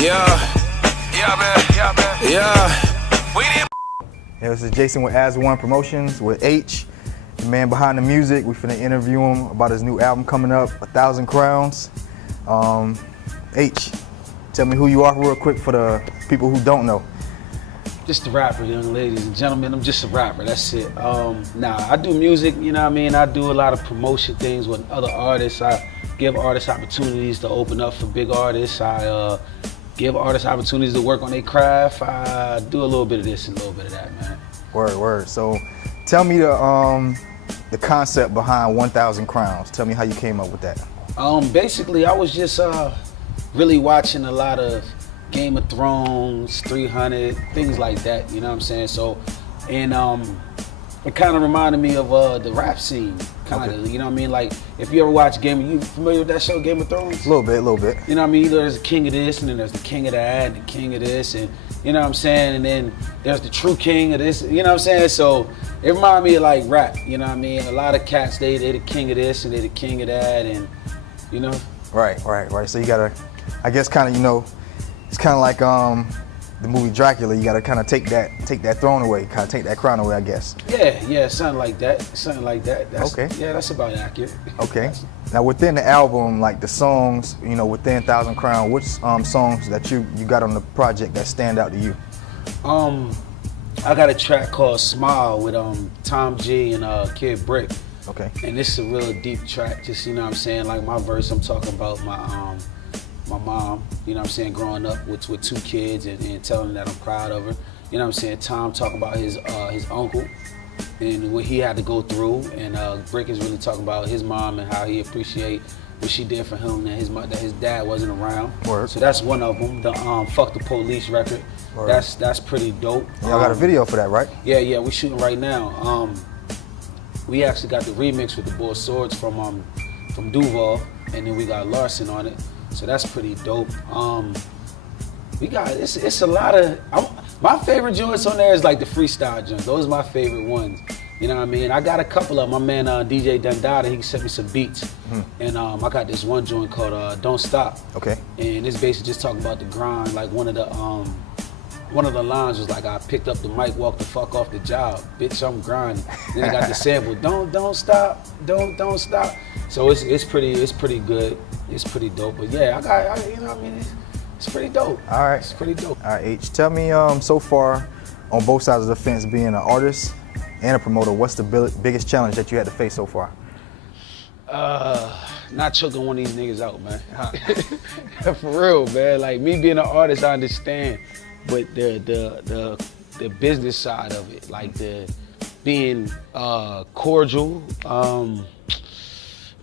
Hey, this is Jason with Az1 Promotions with Aych, the man behind the music. We finna interview him about his new album coming up, 1,000 Crowns. Aych, tell me who you are real quick for the people who don't know. Just a rapper, young ladies and gentlemen. I'm just a rapper, that's it. I do music, you know what I mean? I do a lot of promotion things with other artists. I give artists opportunities to open up for big artists. I give artists opportunities to work on their craft. I do a little bit of this and a little bit of that, man. Word. So tell me the concept behind 1,000 Crowns. Tell me how you came up with that. Basically, I was just really watching a lot of Game of Thrones, 300, things like that, you know what I'm saying? So, and it kind of reminded me of the rap scene, kind of, you know what I mean? Like, if you ever watch you familiar with that show, Game of Thrones? A little bit. You know what I mean? There's the king of this, and then there's the king of that, and the king of this, and you know what I'm saying? And then there's the true king of this, you know what I'm saying? So, it reminded me of like rap, you know what I mean? A lot of cats, they the king of this, and they the king of that, and you know? Right. So you gotta, I guess kind of, you know, it's kind of like the movie Dracula. You gotta kind of take that throne away, kind of take that crown away, I guess. Yeah, something like that. That's, okay. Yeah, that's about accurate. Okay. Now within the album, like the songs, you know, within 1,000 Crowns, which songs that you got on the project that stand out to you? I got a track called Smile with Tom G and Kid Brick. Okay. And this is a real deep track. Just, you know what I'm saying, like my verse, I'm talking about my mom, you know what I'm saying, growing up with two kids and telling her that I'm proud of her. You know what I'm saying? Tom talking about his uncle and what he had to go through, and Brick is really talking about his mom and how he appreciate what she did for him and that his dad wasn't around. Word. So that's one of them. The Fuck the Police record. Word. That's pretty dope. Y'all got a video for that, right? Yeah, we're shooting right now. We actually got the remix with the boy Swords from Duval, and then we got Larson on it. So that's pretty dope. We got it's a lot of my favorite joints on there is like the freestyle joints. Those are my favorite ones. You know what I mean? I got a couple of them. My man DJ Dundada, he sent me some beats, and I got this one joint called "Don't Stop." Okay. And it's basically just talking about the grind. Like one of the lines was like, "I picked up the mic, walked the fuck off the job, bitch, I'm grinding." Then I got the sample, "Don't stop, don't stop." So it's pretty good. It's pretty dope. But yeah, I you know what I mean? It's pretty dope. All right. It's pretty dope. All right, H. Tell me, so far, on both sides of the fence, being an artist and a promoter, what's the biggest challenge that you had to face so far? Not choking one of these niggas out, man. For real, man. Like me being an artist, I understand, but the business side of it, like the being cordial,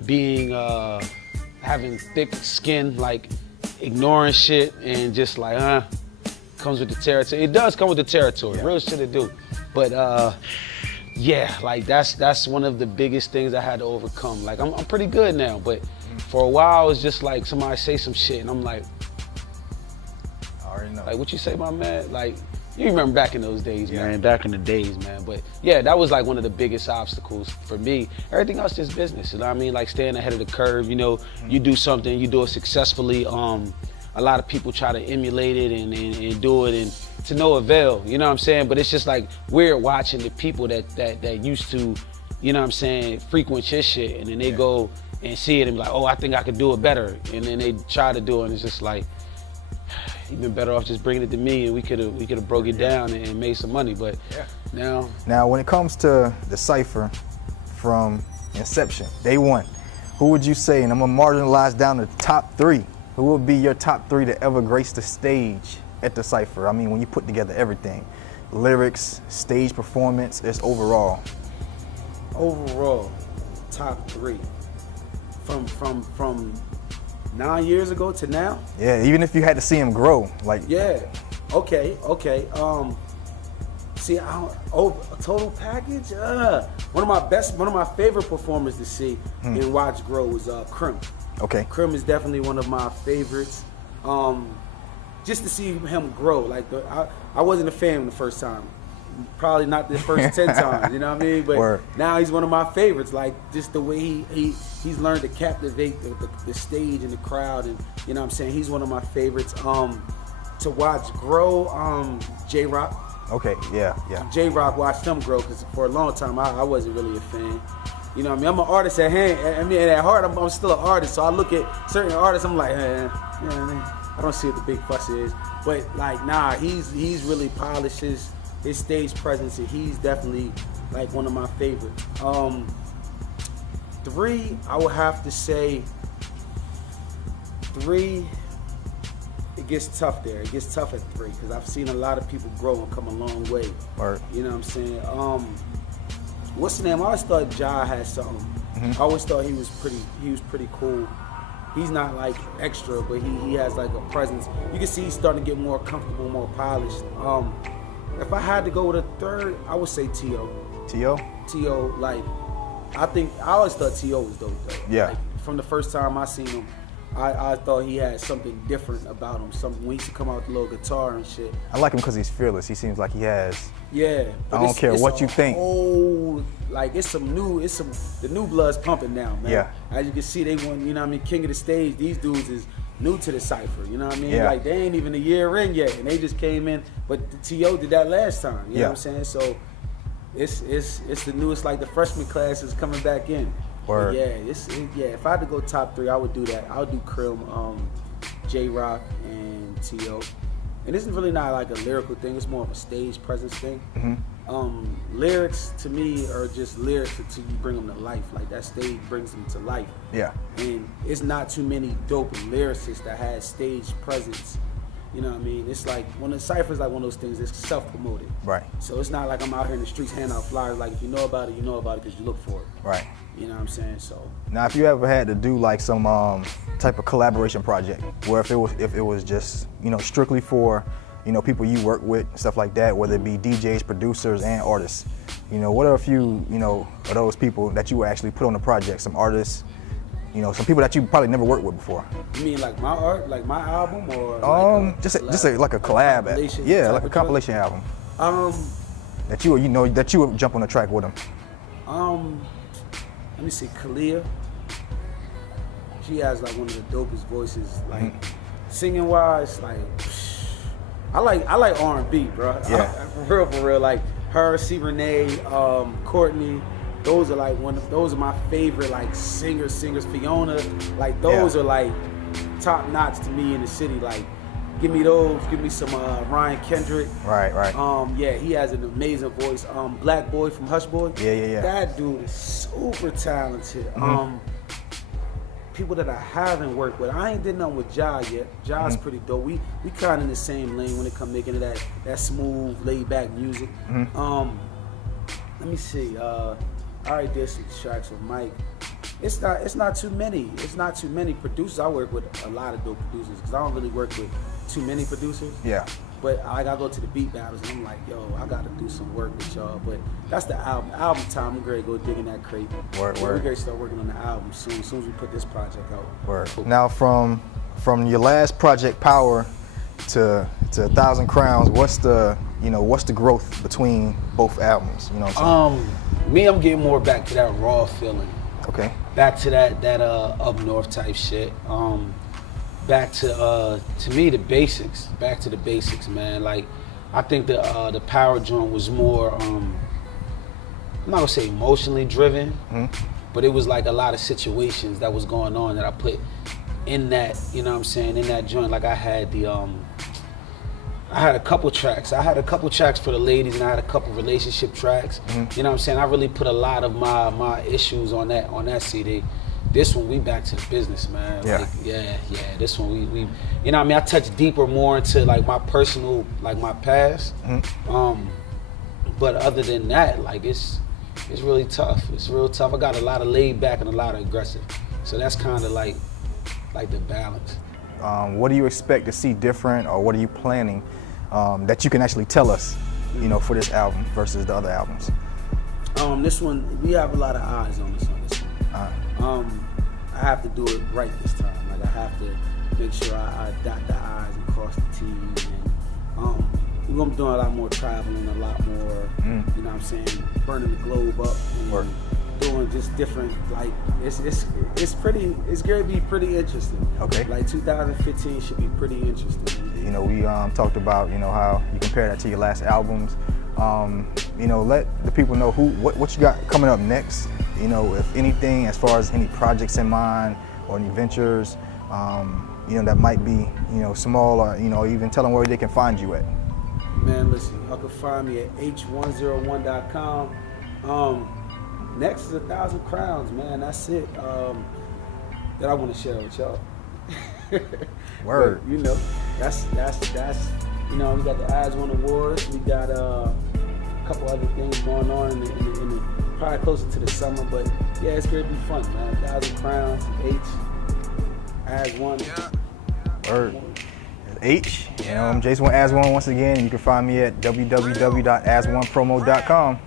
being having thick skin, like ignoring shit and just like, comes with the territory. It does come with the territory, real shit it do. But yeah, like that's one of the biggest things I had to overcome. Like I'm pretty good now, but for a while it's just like somebody say some shit and I'm like, I already know. Like what you say, my man? Like you remember back in those days, man, back in the days, man. But yeah, that was like one of the biggest obstacles for me. Everything else is business, you know what I mean? Like staying ahead of the curve, you know, you do something, you do it successfully. A lot of people try to emulate it and do it and to no avail, you know what I'm saying? But it's just like weird watching the people that used to, you know what I'm saying, frequent your shit and then they go and see it and be like, oh, I think I could do it better. And then they try to do it and it's just like, you've been better off just bringing it to me and we could have broke it down and made some money, but now. Now, when it comes to the Cypher from inception, day one, who would you say, and I'm gonna marginalize down to top three, who would be your top three to ever grace the stage at the Cypher? I mean, when you put together everything, lyrics, stage performance, it's overall. Overall, top three. From 9 years ago to now? Yeah, even if you had to see him grow, like. Yeah, okay. See, a total package? One of my favorite performers to see and watch grow was Krim. Okay. Krim is definitely one of my favorites. Just to see him grow. Like I wasn't a fan the first time. Probably not the first 10 times, you know what I mean? But now he's one of my favorites. Like just the way he's learned to captivate the stage and the crowd, and you know what I'm saying? He's one of my favorites. To watch grow, J-Rock. Okay, yeah. J-Rock, watched them grow, because for a long time I wasn't really a fan. You know what I mean? I'm an artist at hand. I mean, at heart, I'm still an artist. So I look at certain artists, I'm like, I don't see what the big fuss is. But like, nah, he's really polished his stage presence, and he's definitely like one of my favorites. 3, I would have to say 3. It gets tough there. It gets tough at 3 because I've seen a lot of people grow and come a long way. Right. You know what I'm saying? What's the name? I always thought Ja had something. I always thought he was pretty cool. He's not like extra, but he has like a presence. You can see he's starting to get more comfortable, more polished. If I had to go with a 3rd, I would say T.O. T.O. Like, I always thought T.O. was dope though. Yeah. Like, from the first time I seen him, I thought he had something different about him. Something when he used to come out with a little guitar and shit. I like him because he's fearless. He seems like he has. Yeah. I don't care what you think. Like the new blood's pumping now, man. Yeah. As you can see, they won, you know what I mean, king of the stage. These dudes is new to the cypher, you know what I mean? Yeah. Like they ain't even a year in yet, and they just came in. But the T.O. did that last time, you know what I'm saying? So it's the newest, like the freshman class is coming back in. Word. Yeah, if I had to go top 3, I would do that. I would do Krim, J-Rock, and T.O. And this is really not like a lyrical thing, it's more of a stage presence thing. Lyrics to me are just lyrics until you bring them to life. Like that stage brings them to life. Yeah. And it's not too many dope lyricists that has stage presence. You know what I mean? It's like when the cypher's like one of those things that's self-promoted. Right. So it's not like I'm out here in the streets handing out flyers. Like if you know about it, you know about it because you look for it. Right. You know what I'm saying? So now, if you ever had to do like some type of collaboration project, where if it was just strictly for people you work with, stuff like that, whether it be DJs, producers, and artists, what are a few of those people that you would actually put on the project? Some artists, some people that you probably never worked with before. You mean like my art, like my album, or like just like a collab, like a compilation album. That you would jump on the track with them. Let me see, Kalia. She has like one of the dopest voices, like singing wise. Like I like R&B, bro. Yeah. For real. Like her, C. Renee, Courtney. Those are those are my favorite like singers. Fiona, like those are like top notch to me in the city. Like give me those. Give me some Ryan Kendrick. Right. Yeah, he has an amazing voice. Black Boy from Hush Boy. Yeah. That dude is super talented. People that I haven't worked with, I ain't did nothing with Ja yet. Ja's pretty dope. We kind of in the same lane when it come making that smooth, laid back music. Let me see. I already did some tracks with Mike. It's not too many. It's not too many producers. I work with a lot of dope producers because I don't really work with too many producers. Yeah. But I go to the beat battles and I'm like, yo, I gotta do some work with y'all. But that's the album. Album time. I'm ready to go dig in that crate. Word. We're ready to start working on the album soon. As soon as we put this project out. Word. Now from your last project, Power, to 1,000 Crowns, what's the growth between both albums? You know what I'm saying? Me, I'm getting more back to that raw feeling. Okay. Back to that up north type shit. Back to me the basics. Back to the basics, man. Like I think the Power joint was more I'm not gonna say emotionally driven, but it was like a lot of situations that was going on that I put in that, you know what I'm saying, in that joint. Like I had a couple tracks. I had a couple tracks for the ladies and I had a couple relationship tracks. You know what I'm saying? I really put a lot of my issues on that CD. This one, we back to the business, man. Yeah. Like, yeah. This one, we you know what I mean? I touch deeper more into like my personal, like my past. But other than that, like it's really tough. It's real tough. I got a lot of laid back and a lot of aggressive. So that's kind of like the balance. What do you expect to see different, or what are you planning that you can actually tell us, for this album versus the other albums? This one, we have a lot of eyes on this one. I have to do it right this time. Like I have to make sure I dot the I's and cross the T's. And we're gonna be doing a lot more traveling, a lot more, you know what I'm saying, burning the globe up and doing just different, like it's gonna be pretty interesting. Okay. Like 2015 should be pretty interesting. You know, we talked about, you know, how you compare that to your last albums. You know, let the people know what you got coming up next. You know, if anything, as far as any projects in mind or any ventures, you know, that might be, you know, small, or, you know, even tell them where they can find you at. Man, listen, y'all can find me at Aych101.com. Next is 1,000 Crowns, man. That's it. That I want to share with y'all. Word. But, you know, that's you know, we got the Az1 Awards. We got a couple other things going on in the probably closer to the summer, but yeah, it's gonna be fun, man. 1,000 Crowns, Aych, Az1. Word. H, you know, I'm Jason with Az1 once again. You can find me at www.az1promo.com.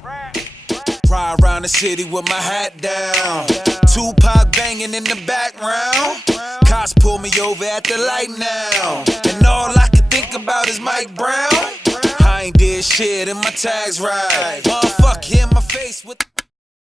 Ride around the city with my hat down. Tupac banging in the background. Cops pull me over at the light now. And all I can think about is Mike Brown. I ain't did shit and my tags right. Motherfucker in my face with